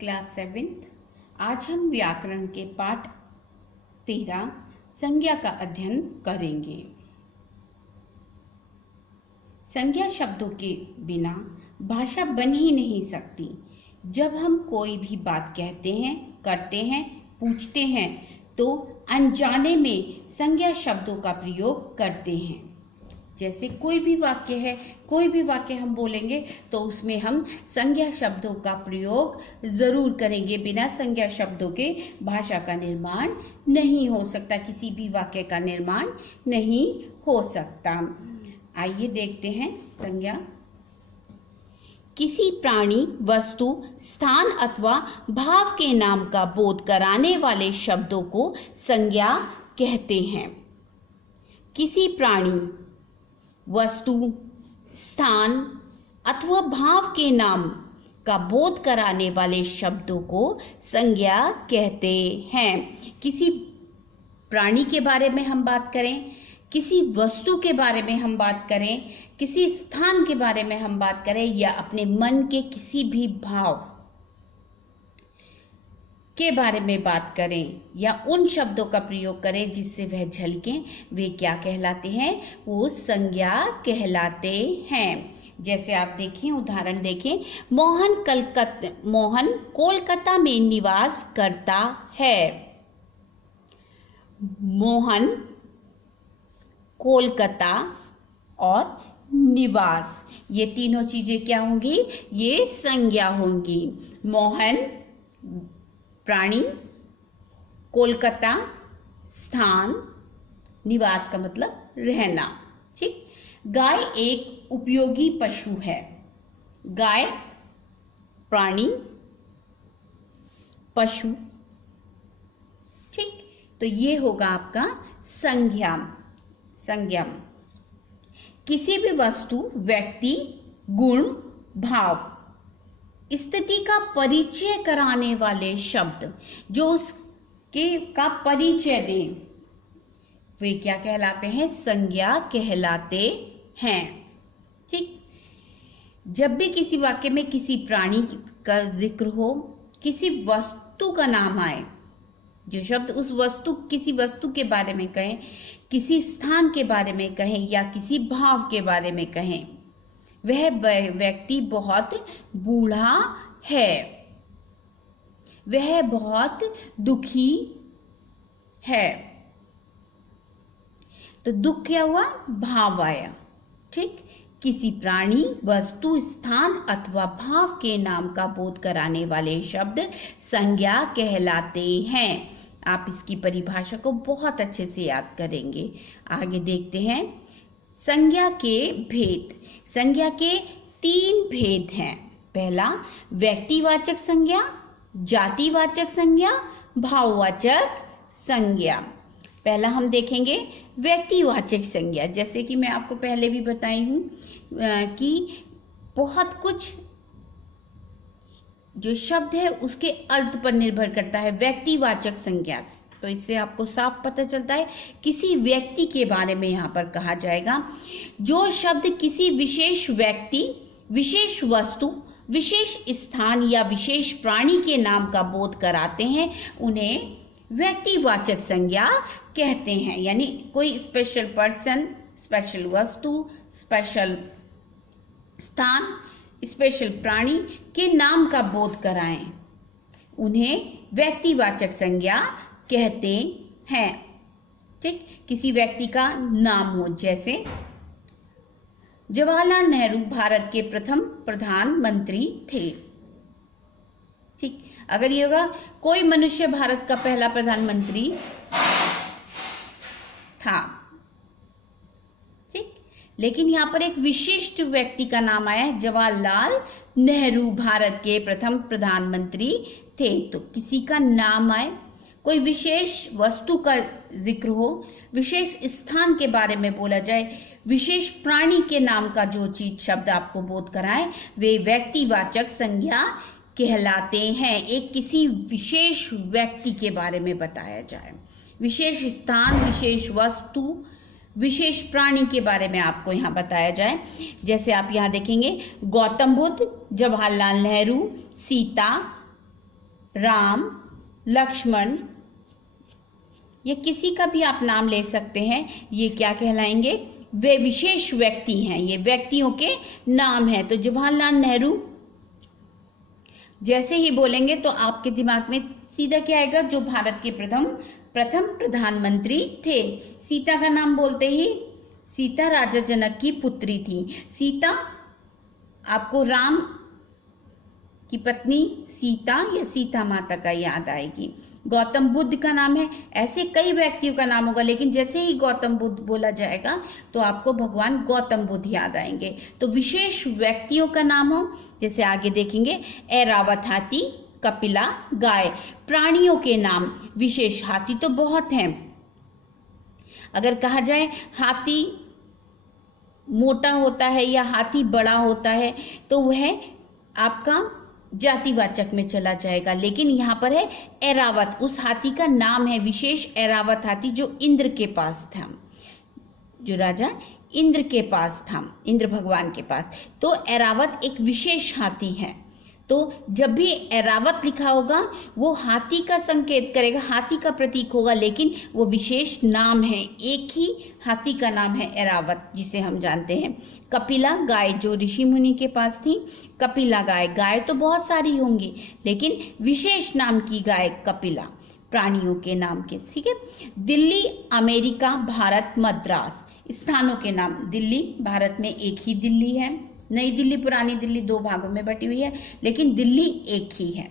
Class 7th। आज हम व्याकरण के पाठ 13 संज्ञा का अध्ययन करेंगे। संज्ञा शब्दों के बिना भाषा बन ही नहीं सकती। जब हम कोई भी बात कहते हैं, करते हैं, पूछते हैं तो अनजाने में संज्ञा शब्दों का प्रयोग करते हैं। जैसे कोई भी वाक्य है, कोई भी वाक्य हम बोलेंगे तो उसमें हम संज्ञा शब्दों का प्रयोग जरूर करेंगे। बिना संज्ञा शब्दों के भाषा का निर्माण नहीं हो सकता, किसी भी वाक्य का निर्माण नहीं हो सकता। आइए देखते हैं संज्ञा। किसी प्राणी, वस्तु, स्थान अथवा भाव के नाम का बोध कराने वाले शब्दों को संज्ञा कहते हैं। किसी प्राणी, वस्तु, स्थान अथवा भाव के नाम का बोध कराने वाले शब्दों को संज्ञा कहते हैं। किसी प्राणी के बारे में हम बात करें, किसी वस्तु के बारे में हम बात करें, किसी स्थान के बारे में हम बात करें या अपने मन के किसी भी भाव के बारे में बात करें या उन शब्दों का प्रयोग करें जिससे वह झलकें, वे क्या कहलाते हैं? वो संज्ञा कहलाते हैं। जैसे आप देखें, उदाहरण देखें। मोहन कोलकाता में निवास करता है। मोहन, कोलकाता और निवास, ये तीनों चीजें क्या होंगी? ये संज्ञा होंगी। मोहन प्राणी, कोलकाता स्थान, निवास का मतलब रहना। ठीक। गाय एक उपयोगी पशु है। गाय प्राणी, पशु। ठीक, तो ये होगा आपका संज्ञा। संज्ञा किसी भी वस्तु, व्यक्ति, गुण, भाव, स्थिति का परिचय कराने वाले शब्द जो उसके का परिचय दें, वे क्या कहलाते हैं? संज्ञा कहलाते हैं। ठीक। जब भी किसी वाक्य में किसी प्राणी का जिक्र हो, किसी वस्तु का नाम आए, जो शब्द उस वस्तु, किसी वस्तु के बारे में कहें, किसी स्थान के बारे में कहें या किसी भाव के बारे में कहें, वह व्यक्ति बहुत बूढ़ा है, वह बहुत दुखी है। तो दुख क्या हुआ? भाव आया। ठीक। किसी प्राणी, वस्तु, स्थान अथवा भाव के नाम का बोध कराने वाले शब्द संज्ञा कहलाते हैं। आप इसकी परिभाषा को बहुत अच्छे से याद करेंगे। आगे देखते हैं संज्ञा के भेद। संज्ञा के 3 भेद हैं। पहला व्यक्तिवाचक संज्ञा, जातिवाचक संज्ञा, भाववाचक संज्ञा। पहला हम देखेंगे व्यक्तिवाचक संज्ञा। जैसे कि मैं आपको पहले भी बताई हूं कि बहुत कुछ जो शब्द है उसके अर्थ पर निर्भर करता है। व्यक्तिवाचक संज्ञा, तो इससे आपको साफ पता चलता है किसी व्यक्ति के बारे में यहाँ पर कहा जाएगा। जो शब्द किसी विशेष व्यक्ति, विशेष वस्तु, विशेष स्थान या विशेष प्राणी के नाम का बोध कराते हैं, उन्हें व्यक्तिवाचक संज्ञा कहते हैं। यानी कोई स्पेशल पर्सन, स्पेशल वस्तु, स्पेशल स्थान, स्पेशल प्राणी के नाम का बोध कराएं, उन्हें व्यक्तिवाचक संज्ञा कहते हैं। ठीक। किसी व्यक्ति का नाम हो, जैसे जवाहरलाल नेहरू भारत के प्रथम प्रधानमंत्री थे। ठीक। अगर ये होगा कोई मनुष्य भारत का पहला प्रधानमंत्री था। ठीक। लेकिन यहाँ पर एक विशिष्ट व्यक्ति का नाम आया है, जवाहरलाल नेहरू भारत के प्रथम प्रधानमंत्री थे। तो किसी का नाम आए, कोई विशेष वस्तु का जिक्र हो, विशेष स्थान के बारे में बोला जाए, विशेष प्राणी के नाम का जो चीज शब्द आपको बोध कराए, वे व्यक्तिवाचक संज्ञा कहलाते हैं। एक किसी विशेष व्यक्ति के बारे में बताया जाए, विशेष स्थान, विशेष वस्तु, विशेष प्राणी के बारे में आपको यहाँ बताया जाए। जैसे आप यहाँ देखेंगे, गौतम बुद्ध, जवाहरलाल नेहरू, सीता, राम, लक्ष्मण, या किसी का भी आप नाम ले सकते हैं, ये क्या कहलाएंगे? वे विशेष व्यक्ति हैं, ये व्यक्तियों के नाम हैं। तो जवाहरलाल नेहरू जैसे ही बोलेंगे तो आपके दिमाग में सीधा क्या आएगा? जो भारत के प्रथम प्रधानमंत्री थे। सीता का नाम बोलते ही, सीता राजा जनक की पुत्री थी। सीता आपको राम की पत्नी सीता या सीता माता का याद आएगी। गौतम बुद्ध का नाम है, ऐसे कई व्यक्तियों का नाम होगा, लेकिन जैसे ही गौतम बुद्ध बोला जाएगा तो आपको भगवान गौतम बुद्ध याद आएंगे। तो विशेष व्यक्तियों का नाम हो, जैसे आगे देखेंगे, ऐरावत हाथी, कपिला गाय। प्राणियों के नाम विशेष, हाथी तो बहुत हैं। अगर कहा जाए हाथी मोटा होता है या हाथी बड़ा होता है तो वह आपका जातिवाचक में चला जाएगा, लेकिन यहाँ पर है ऐरावत, उस हाथी का नाम है विशेष ऐरावत हाथी, जो इंद्र के पास था, जो राजा इंद्र के पास था, इंद्र भगवान के पास। तो ऐरावत एक विशेष हाथी है। तो जब भी ऐरावत लिखा होगा वो हाथी का संकेत करेगा, हाथी का प्रतीक होगा, लेकिन वो विशेष नाम है, एक ही हाथी का नाम है ऐरावत, जिसे हम जानते हैं। कपिला गाय, जो ऋषि मुनि के पास थी, कपिला गाय। गाय तो बहुत सारी होंगी, लेकिन विशेष नाम की गाय कपिला, प्राणियों के नाम के, ठीक है। दिल्ली, अमेरिका, भारत, मद्रास, स्थानों के नाम। दिल्ली भारत में एक ही दिल्ली है, नई दिल्ली पुरानी दिल्ली दो भागों में बटी हुई है, लेकिन दिल्ली एक ही है।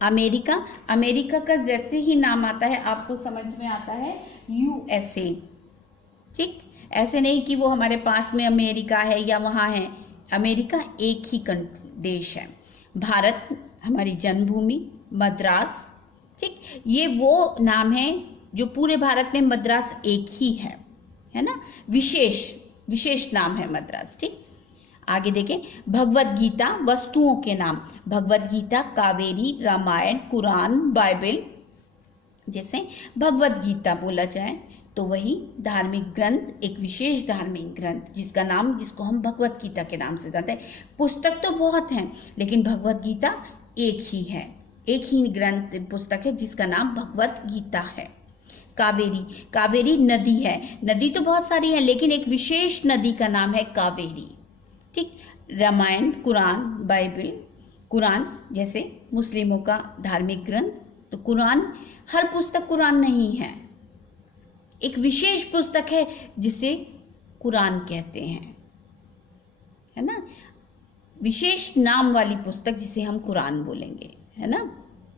अमेरिका, अमेरिका का जैसे ही नाम आता है आपको समझ में आता है यूएसए, ठीक। ऐसे नहीं कि वो हमारे पास में अमेरिका है या वहाँ है, अमेरिका एक ही देश है। भारत हमारी जन्मभूमि, मद्रास, ठीक, ये वो नाम है जो पूरे भारत में मद्रास एक ही है ना, विशेष नाम है मद्रास, ठीक। आगे देखें, भगवत गीता, वस्तुओं के नाम। भगवत गीता, कावेरी, रामायण, कुरान, बाइबल। जैसे भगवत गीता बोला जाए तो वही धार्मिक ग्रंथ, एक विशेष धार्मिक ग्रंथ जिसका नाम, जिसको हम भगवत गीता के नाम से जानते हैं। पुस्तक तो बहुत हैं, लेकिन भगवत गीता एक ही है, एक ही ग्रंथ पुस्तक है जिसका नाम भगवत गीता है। कावेरी, कावेरी नदी है, नदी तो बहुत सारी है, लेकिन एक विशेष नदी का नाम है कावेरी, ठीक। रामायण, कुरान, बाइबल। कुरान जैसे मुस्लिमों का धार्मिक ग्रंथ, तो कुरान, हर पुस्तक कुरान नहीं है, एक विशेष पुस्तक है जिसे कुरान कहते हैं, है ना, विशेष नाम वाली पुस्तक जिसे हम कुरान बोलेंगे, है ना,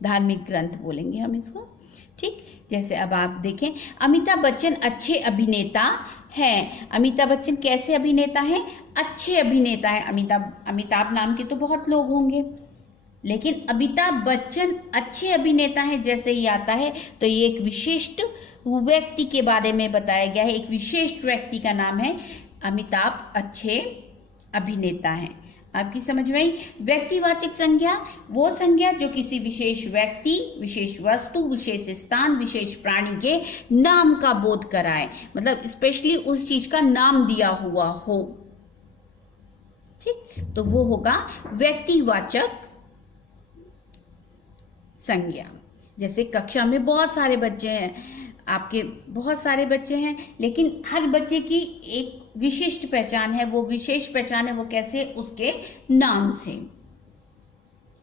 धार्मिक ग्रंथ बोलेंगे हम इसको, ठीक। जैसे अब आप देखें, अमिताभ बच्चन अच्छे अभिनेता हैं। अमिताभ बच्चन कैसे अभिनेता हैं? अच्छे अभिनेता हैं। अमिताभ नाम के तो बहुत लोग होंगे, लेकिन अमिताभ बच्चन अच्छे अभिनेता हैं जैसे ही आता है तो ये एक विशिष्ट व्यक्ति के बारे में बताया गया है, एक विशेष व्यक्ति का नाम है अमिताभ अच्छे अभिनेता हैं। आपकी समझ में आई? व्यक्तिवाचक संज्ञा वो संज्ञा जो किसी विशेष व्यक्ति, विशेष वस्तु, विशेष स्थान, विशेष प्राणी के नाम का बोध कराए, मतलब स्पेशली उस चीज का नाम दिया हुआ हो, ठीक, तो वो होगा व्यक्तिवाचक संज्ञा। जैसे कक्षा में बहुत सारे बच्चे हैं, आपके बहुत सारे बच्चे हैं, लेकिन हर बच्चे की एक विशिष्ट पहचान है, वो विशेष पहचान है, वो कैसे? उसके नाम से।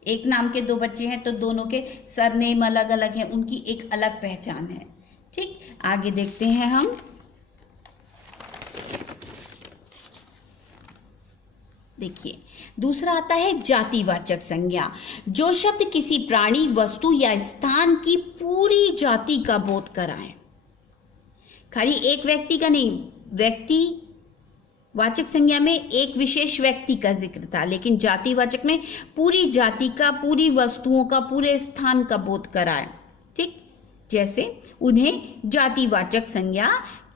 एक नाम के दो बच्चे हैं तो दोनों के सरनेम अलग अलग हैं, उनकी एक अलग पहचान है, ठीक। आगे देखते हैं हम, देखिए दूसरा आता है जातिवाचक संज्ञा, जो शब्द किसी प्राणी, वस्तु या स्थान की पूरी जाति का बोध कराए। खाली एक व्यक्ति का नहीं, व्यक्ति वाचक संज्ञा में एक विशेष व्यक्ति का जिक्र था, लेकिन जातिवाचक में पूरी जाति का, पूरी वस्तुओं का, पूरे स्थान का बोध कराए, ठीक। जैसे उन्हें जातिवाचक संज्ञा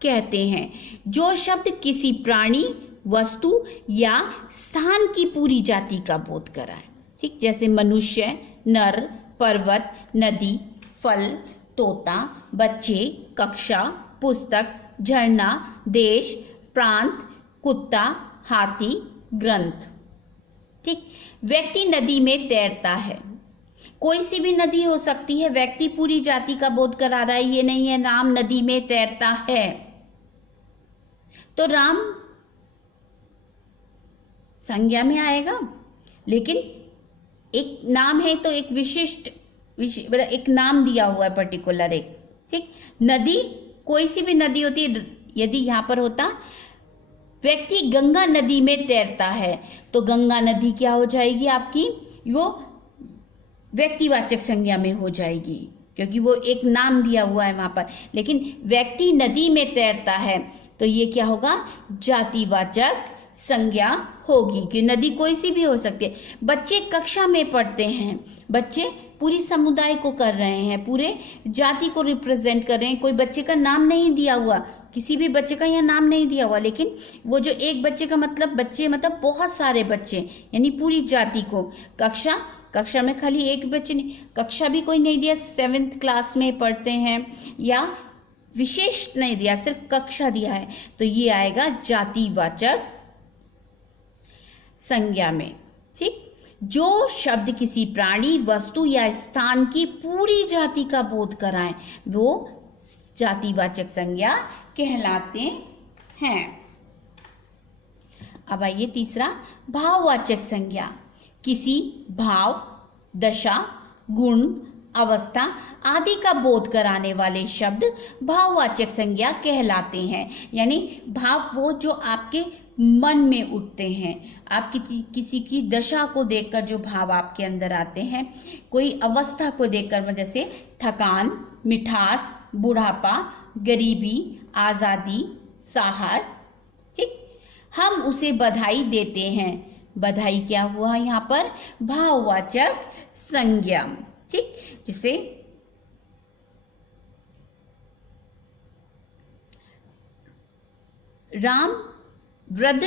कहते हैं। जो शब्द किसी प्राणी, वस्तु या स्थान की पूरी जाति का बोध कराए, ठीक। जैसे मनुष्य, नर, पर्वत, नदी, फल, तोता, बच्चे, कक्षा, पुस्तक, झरना, देश, प्रांत, कुत्ता, हाथी, ग्रंथ, ठीक। व्यक्ति नदी में तैरता है, कोई सी भी नदी हो सकती है, व्यक्ति पूरी जाति का बोध करा रहा है, ये नहीं है राम नदी में तैरता है। तो राम संज्ञा में आएगा, लेकिन एक नाम है तो एक विशिष्ट मतलब एक नाम दिया हुआ है पर्टिकुलर एक, ठीक। नदी कोई सी भी नदी होती है, यदि यहाँ पर होता व्यक्ति गंगा नदी में तैरता है तो गंगा नदी क्या हो जाएगी आपकी, वो व्यक्तिवाचक संज्ञा में हो जाएगी, क्योंकि वो एक नाम दिया हुआ है वहां पर। लेकिन व्यक्ति नदी में तैरता है तो ये क्या होगा, जातिवाचक संज्ञा होगी, कि नदी कोई सी भी हो सकती है। बच्चे कक्षा में पढ़ते हैं, बच्चे पूरी समुदाय को कर रहे हैं, पूरे जाति को रिप्रेजेंट कर रहे हैं। कोई बच्चे का नाम नहीं दिया हुआ, किसी भी बच्चे का यहाँ नाम नहीं दिया हुआ, लेकिन वो जो एक बच्चे का मतलब बच्चे मतलब बहुत सारे बच्चे, यानी पूरी जाति को। कक्षा में खाली एक बच्चे नहीं, कक्षा भी कोई नहीं दिया, 7th क्लास में पढ़ते हैं, या विशेष नहीं दिया, सिर्फ कक्षा दिया है, तो ये आएगा जातिवाचक संज्ञा में, ठीक। जो शब्द किसी प्राणी, वस्तु या स्थान की पूरी जाति का बोध कराएं वो जातिवाचक संज्ञा कहलाते हैं। अब आइए तीसरा, भाववाचक संज्ञा। किसी भाव, दशा, गुण, अवस्था आदि का बोध कराने वाले शब्द भाववाचक संज्ञा कहलाते हैं। यानी भाव वो जो आपके मन में उठते हैं, आप किसी की दशा को देखकर जो भाव आपके अंदर आते हैं, कोई अवस्था को देखकर, जैसे थकान, मिठास, बुढ़ापा, गरीबी, आज़ादी, साहस, ठीक, हम उसे बधाई देते हैं। बधाई क्या हुआ यहाँ पर, भाववाचक संज्ञा, ठीक। जिसे राम वृद्ध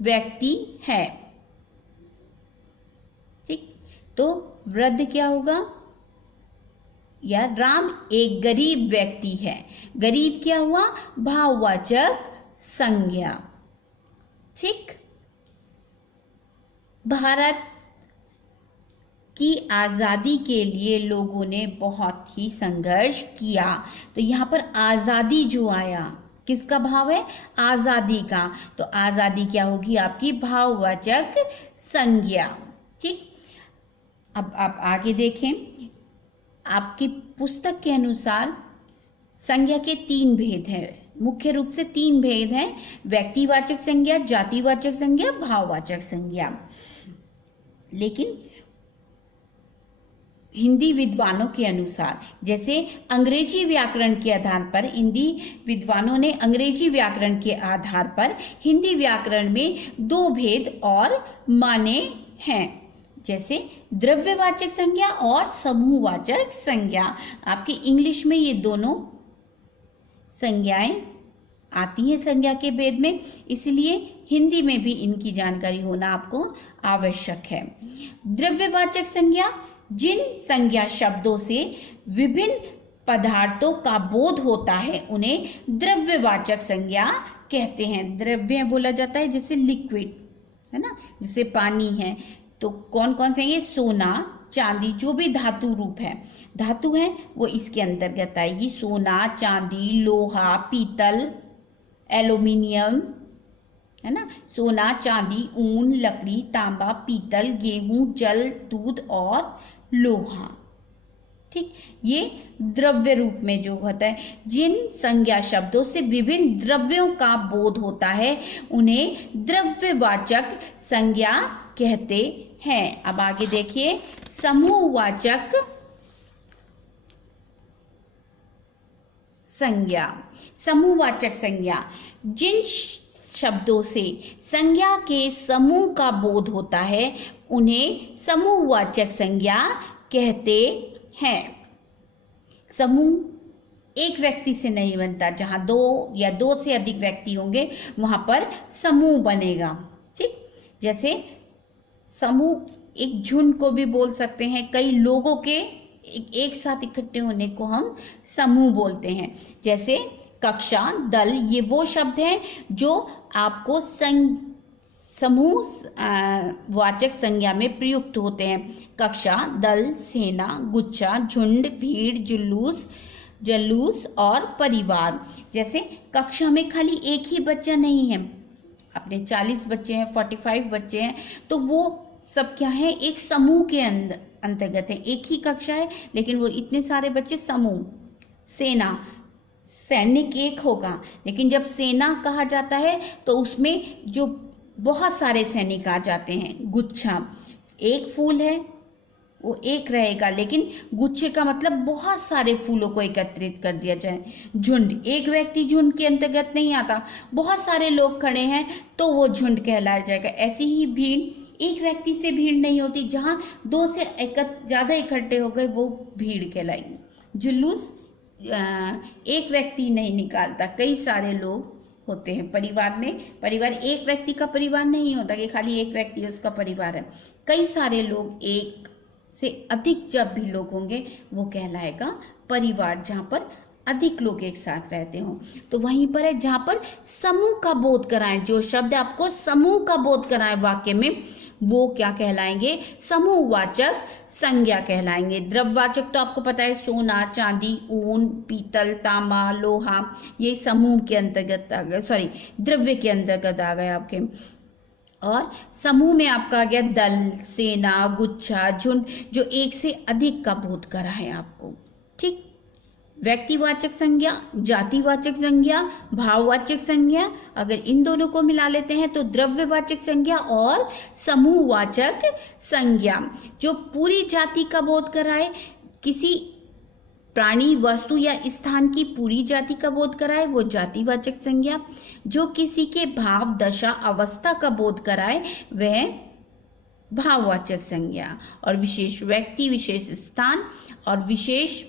व्यक्ति है, ठीक। तो वृद्ध क्या होगा, या राम एक गरीब व्यक्ति है। गरीब क्या हुआ, भाववाचक संज्ञा, ठीक। भारत की आज़ादी के लिए लोगों ने बहुत ही संघर्ष किया, तो यहाँ पर आज़ादी जो आया किसका भाव है, आज़ादी का, तो आज़ादी क्या होगी आपकी, भाववाचक संज्ञा, ठीक। अब आप आगे देखें, आपकी पुस्तक के अनुसार संज्ञा के 3 भेद हैं, मुख्य रूप से 3 भेद हैं, व्यक्तिवाचक संज्ञा, जातिवाचक संज्ञा, भाववाचक संज्ञा। लेकिन हिंदी विद्वानों के अनुसार, जैसे अंग्रेजी व्याकरण के आधार पर, हिंदी विद्वानों ने अंग्रेजी व्याकरण के आधार पर हिंदी व्याकरण में 2 भेद और माने हैं, जैसे द्रव्यवाचक संज्ञा और समूहवाचक संज्ञा। आपकी इंग्लिश में ये दोनों संज्ञाएं आती हैं संज्ञा के भेद में, इसलिए हिंदी में भी इनकी जानकारी होना आपको आवश्यक है। द्रव्यवाचक संज्ञा, जिन संज्ञा शब्दों से विभिन्न पदार्थों का बोध होता है उन्हें द्रव्यवाचक संज्ञा कहते हैं। द्रव्य बोला जाता है जैसे लिक्विड है ना, जैसे पानी है, तो कौन कौन से, ये सोना, चांदी, जो भी धातु रूप है, धातु है वो इसके अंतर्गत आएगी। सोना, चांदी, लोहा, पीतल, एल्यूमिनियम, है ना, सोना, चांदी, ऊन, लकड़ी, तांबा, पीतल, गेहूं, जल, दूध और लोहा, ठीक। ये द्रव्य रूप में जो होता है, जिन संज्ञा शब्दों से विभिन्न द्रव्यों का बोध होता है उन्हें द्रव्यवाचक संज्ञा कहते हैं। अब आगे देखिए, समूहवाचक संज्ञा। समूहवाचक संज्ञा, जिन शब्दों से संज्ञा के समूह का बोध होता है उन्हें समूहवाचक संज्ञा कहते हैं। समूह एक व्यक्ति से नहीं बनता, जहां 2 या 2 से अधिक व्यक्ति होंगे वहां पर समूह बनेगा, ठीक। जैसे समूह एक झुंड को भी बोल सकते हैं, कई लोगों के एक साथ इकट्ठे होने को हम समूह बोलते हैं। जैसे कक्षा, दल, ये वो शब्द हैं जो आपको वाचक संज्ञा में प्रयुक्त होते हैं। कक्षा, दल, सेना, गुच्छा, झुंड, भीड़, जुलूस और परिवार। जैसे कक्षा में खाली एक ही बच्चा नहीं है, अपने 40 बच्चे हैं, 45 बच्चे हैं, तो वो सब क्या है, एक समूह के अंतर्गत है। एक ही कक्षा है लेकिन वो इतने सारे बच्चे समूह। सेना, सैनिक एक होगा, लेकिन जब सेना कहा जाता है तो उसमें जो बहुत सारे सैनिक आ जाते हैं। गुच्छा, एक फूल है वो एक रहेगा, लेकिन गुच्छे का मतलब बहुत सारे फूलों को एकत्रित कर दिया जाए। झुंड, एक व्यक्ति झुंड के अंतर्गत नहीं आता, बहुत सारे लोग खड़े हैं तो वो झुंड कहलाया जाएगा। ऐसी ही भीड़, एक व्यक्ति से भीड़ नहीं होती, जहाँ 2 से ज़्यादा इकट्ठे हो गए वो भीड़ कहलाएगी। जुलूस, एक व्यक्ति नहीं निकालता, कई सारे लोग होते हैं। परिवार में, परिवार एक व्यक्ति का परिवार नहीं होता कि खाली एक व्यक्ति उसका परिवार है, कई सारे लोग, एक से अधिक जब भी लोग होंगे वो कहलाएगा परिवार, जहाँ पर अधिक लोग एक साथ रहते हों। तो वहीं पर है जहाँ पर समूह का बोध कराएं, जो शब्द आपको समूह का बोध कराएं वाक्य में, वो क्या कहलाएंगे, समूहवाचक संज्ञा कहलाएंगे। द्रव्यवाचक तो आपको पता है, सोना, चांदी, ऊन, पीतल, तांबा, लोहा, ये समूह के अंतर्गत आ गए, सॉरी द्रव्य के अंतर्गत आ गए आपके। और समूह में आपका आ गया दल, सेना, गुच्छा, झुंड, जो एक से अधिक का बोध करा है आपको। ठीक, व्यक्तिवाचक संज्ञा, जातिवाचक संज्ञा, भाववाचक संज्ञा, अगर इन दोनों को मिला लेते हैं तो द्रव्यवाचक संज्ञा और समूहवाचक संज्ञा। जो पूरी जाति का बोध कराए, किसी प्राणी, वस्तु या स्थान की पूरी जाति का बोध कराए वो जातिवाचक संज्ञा। जो किसी के भाव, दशा, अवस्था का बोध कराए वह भाववाचक संज्ञा। और विशेष व्यक्ति, विशेष स्थान और विशेष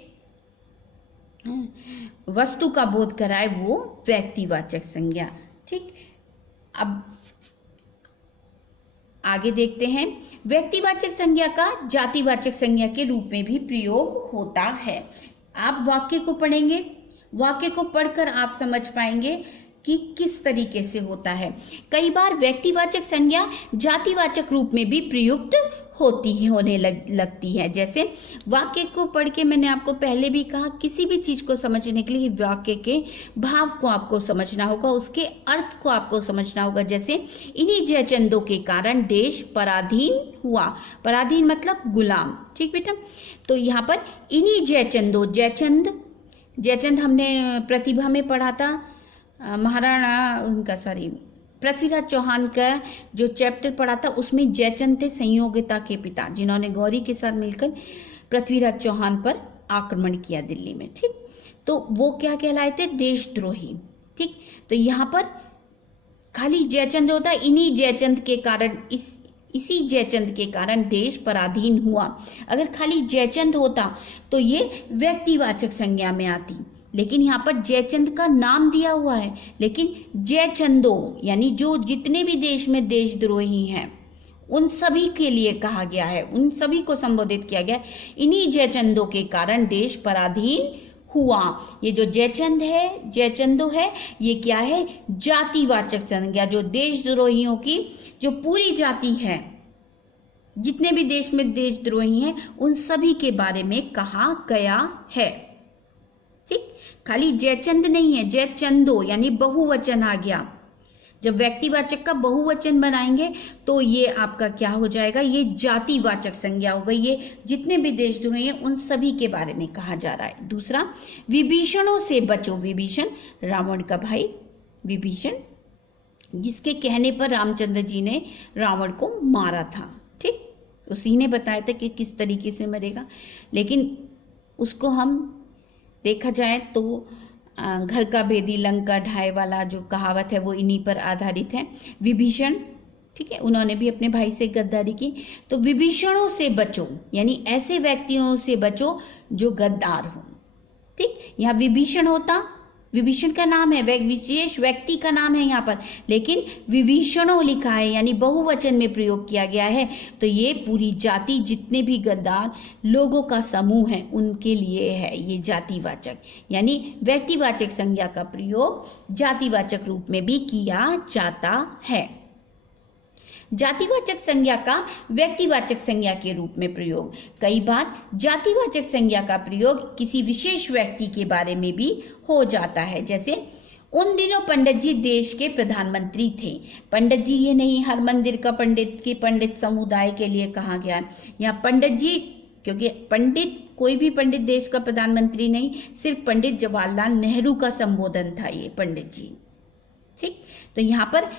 वस्तु का बोध कराए वो व्यक्तिवाचक संज्ञा। ठीक, अब आगे देखते हैं। व्यक्तिवाचक संज्ञा का जातिवाचक संज्ञा के रूप में भी प्रयोग होता है। आप वाक्य को पढ़ेंगे, वाक्य को पढ़कर आप समझ पाएंगे कि किस तरीके से होता है। कई बार व्यक्तिवाचक संज्ञा जातिवाचक रूप में भी प्रयुक्त होने लगती है। जैसे वाक्य को पढ़ के मैंने आपको पहले भी कहा, किसी भी चीज को समझने के लिए वाक्य के भाव को आपको समझना होगा, उसके अर्थ को आपको समझना होगा। जैसे इन्हीं जयचंदों के कारण देश पराधीन हुआ, पराधीन मतलब गुलाम। ठीक बेटा, तो यहाँ पर इन्हीं जयचंदों, जयचंद हमने प्रतिभा में पढ़ा था, महाराणा उनका पृथ्वीराज चौहान का जो चैप्टर पढ़ा था उसमें जयचंद थे संयोगिता के पिता, जिन्होंने गौरी के साथ मिलकर पृथ्वीराज चौहान पर आक्रमण किया दिल्ली में। ठीक, तो वो क्या कहलाए थे, देशद्रोही। ठीक, तो यहाँ पर खाली जयचंद होता, इन्हीं जयचंद के कारण, इसी जयचंद के कारण देश पराधीन हुआ। अगर खाली जयचंद होता तो ये व्यक्तिवाचक संज्ञा में आती, लेकिन यहाँ पर जयचंद का नाम दिया हुआ है, लेकिन जयचंदों यानी जो जितने भी देश में देशद्रोही हैं उन सभी के लिए कहा गया है, उन सभी को संबोधित किया गया। इन्हीं जयचंदों के कारण देश पराधीन हुआ। ये जो जयचंद है, जयचंदो है, ये क्या है, जातिवाचक संज्ञा। जो देशद्रोहियों की जो पूरी जाति है, जितने भी देश में देशद्रोही हैं उन सभी के बारे में कहा गया है। ठीक, खाली जयचंद नहीं है, जयचंदो यानी बहुवचन आ गया। जब व्यक्तिवाचक का बहुवचन बनाएंगे तो ये आपका क्या हो जाएगा, ये जातिवाचक संज्ञा हो गई। ये जितने भी देशद्रोही हैं उन सभी के बारे में कहा जा रहा है। दूसरा, विभीषणों से बचो। विभीषण रावण का भाई विभीषण, जिसके कहने पर रामचंद्र जी ने रावण को मारा था। ठीक, उसी ने बताया था कि किस तरीके से मरेगा, लेकिन उसको हम देखा जाए तो घर का भेदी लंका ढाए वाला जो कहावत है वो इन्हीं पर आधारित है। विभीषण, ठीक है, उन्होंने भी अपने भाई से गद्दारी की। तो विभीषणों से बचो यानी ऐसे व्यक्तियों से बचो जो गद्दार हो। ठीक, यहाँ विभीषण होता, विभीषण का नाम है, विशेष व्यक्ति का नाम है यहाँ पर, लेकिन विभीषणों लिखा है यानी बहुवचन में प्रयोग किया गया है। तो ये पूरी जाति, जितने भी गद्दार लोगों का समूह है उनके लिए है ये जातिवाचक, यानी व्यक्तिवाचक संज्ञा का प्रयोग जातिवाचक रूप में भी किया जाता है। जातिवाचक संज्ञा का व्यक्तिवाचक संज्ञा के रूप में प्रयोग। कई बार जातिवाचक संज्ञा का प्रयोग किसी विशेष व्यक्ति के बारे में भी हो जाता है। जैसे उन दिनों पंडित जी देश के प्रधानमंत्री थे। पंडित जी ये नहीं हर मंदिर का पंडित की पंडित समुदाय के लिए कहा गया है। यहाँ पंडित जी, क्योंकि पंडित कोई भी पंडित देश का प्रधानमंत्री नहीं, सिर्फ पंडित जवाहरलाल नेहरू का संबोधन था ये पंडित जी। ठीक, तो यहाँ पर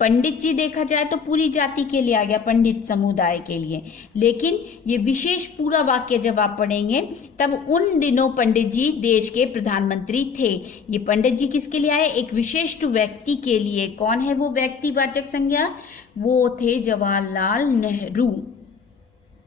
पंडित जी देखा जाए तो पूरी जाति के लिए आ गया, पंडित समुदाय के लिए। लेकिन ये विशेष पूरा वाक्य जब आप पढ़ेंगे तब उन दिनों पंडित जी देश के प्रधानमंत्री थे। ये पंडित जी किसके लिए आए? एक विशिष्ट व्यक्ति के लिए। कौन है वो व्यक्तिवाचक संज्ञा? वो थे जवाहरलाल नेहरू।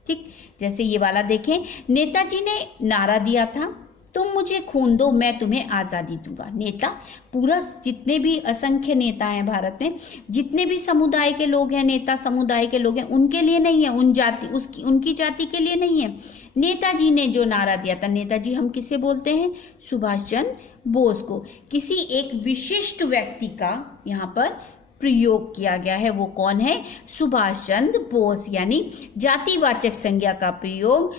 ठीक, जैसे ये वाला देखें, नेताजी ने नारा दिया था, तुम मुझे खून दो मैं तुम्हें आज़ादी दूंगा। नेता पूरा जितने भी असंख्य नेता हैं भारत में, जितने भी समुदाय के लोग हैं, नेता समुदाय के लोग हैं, उनके लिए नहीं है, उनकी जाति के लिए नहीं है। नेताजी ने जो नारा दिया था, नेताजी हम किसे बोलते हैं? सुभाष चंद्र बोस को। किसी एक विशिष्ट व्यक्ति का यहाँ पर प्रयोग किया गया है। वो कौन है? सुभाष चंद्र बोस। यानी जातिवाचक संज्ञा का प्रयोग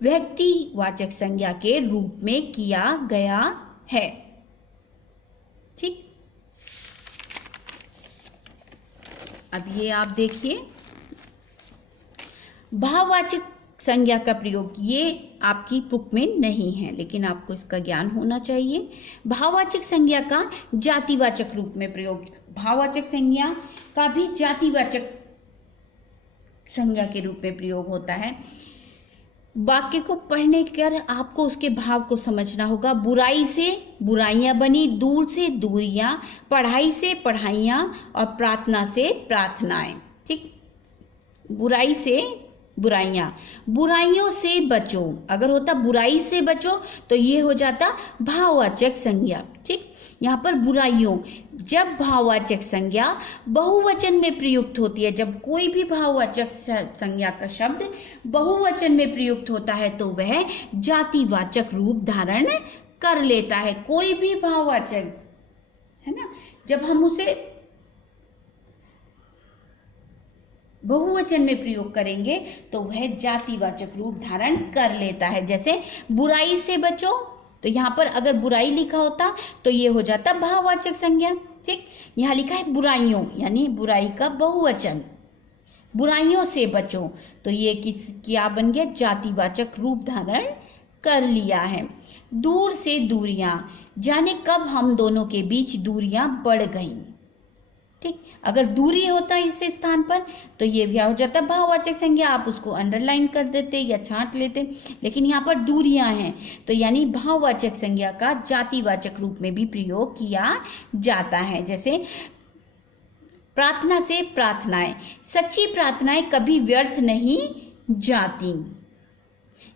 व्यक्तिवाचक संज्ञा के रूप में किया गया है। ठीक, अब ये आप देखिए भाववाचक संज्ञा का प्रयोग। ये आपकी बुक में नहीं है लेकिन आपको इसका ज्ञान होना चाहिए। भाववाचक संज्ञा का जातिवाचक रूप में प्रयोग। भाववाचक संज्ञा का भी जातिवाचक संज्ञा के रूप में प्रयोग होता है। वाक्य को पढ़ने कर आपको उसके भाव को समझना होगा। बुराई से बुराइयां बनी, दूर से दूरियां, पढ़ाई से पढ़ाइयां और प्रार्थना से प्रार्थनाएं। ठीक, बुराई से बुराइयां, बुराइयों से बचो। अगर होता बुराई से बचो तो ये हो जाता भाववाचक संज्ञा। ठीक, यहाँ पर बुराइयों, जब भाववाचक संज्ञा बहुवचन में प्रयुक्त होती है, जब कोई भी भाववाचक संज्ञा का शब्द बहुवचन में प्रयुक्त होता है तो वह जातिवाचक रूप धारण कर लेता है। कोई भी भाववाचक है ना, जब हम उसे बहुवचन में प्रयोग करेंगे तो वह जातिवाचक रूप धारण कर लेता है। जैसे बुराई से बचो, तो यहाँ पर अगर बुराई लिखा होता तो ये हो जाता भाववाचक संज्ञा। ठीक, यहाँ लिखा है बुराइयों, यानी बुराई का बहुवचन। बुराइयों से बचो तो ये क्या बन गया? जातिवाचक रूप धारण कर लिया है। दूर से दूरियां, जाने कब हम दोनों के बीच दूरियां बढ़ गईं। ठीक, अगर दूरी होता इस स्थान पर तो ये क्या हो जाता भाववाचक संज्ञा, आप उसको अंडरलाइन कर देते या छांट लेते। लेकिन यहाँ पर दूरियां हैं तो यानी भाववाचक संज्ञा का जातिवाचक रूप में भी प्रयोग किया जाता है। जैसे प्रार्थना से प्रार्थनाएं, सच्ची प्रार्थनाएं कभी व्यर्थ नहीं जाती।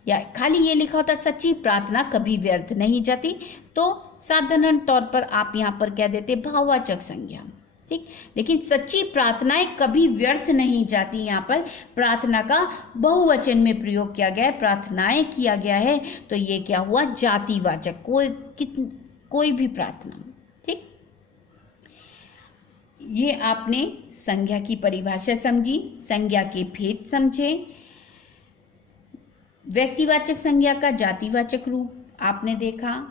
या खाली ये लिखा होता सच्ची प्रार्थना कभी व्यर्थ नहीं जाती तो साधारण तौर पर आप यहाँ पर कह देते भाववाचक संज्ञा। ठीक, लेकिन सच्ची प्रार्थनाएं कभी व्यर्थ नहीं जाती। यहाँ पर प्रार्थना का बहुवचन में प्रयोग किया गया है, प्रार्थनाएं किया गया है, तो ये क्या हुआ? जातिवाचक। कोई भी प्रार्थना। ठीक, ये आपने संज्ञा की परिभाषा समझी, संज्ञा के भेद समझे, व्यक्तिवाचक संज्ञा का जातिवाचक रूप आपने देखा,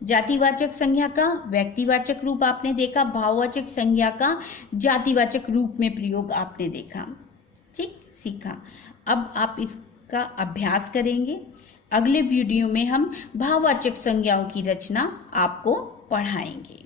जातिवाचक संज्ञा का व्यक्तिवाचक रूप आपने देखा, भाववाचक संज्ञा का जातिवाचक रूप में प्रयोग आपने देखा। ठीक, सीखा। अब आप इसका अभ्यास करेंगे। अगले वीडियो में हम भाववाचक संज्ञाओं की रचना आपको पढ़ाएंगे।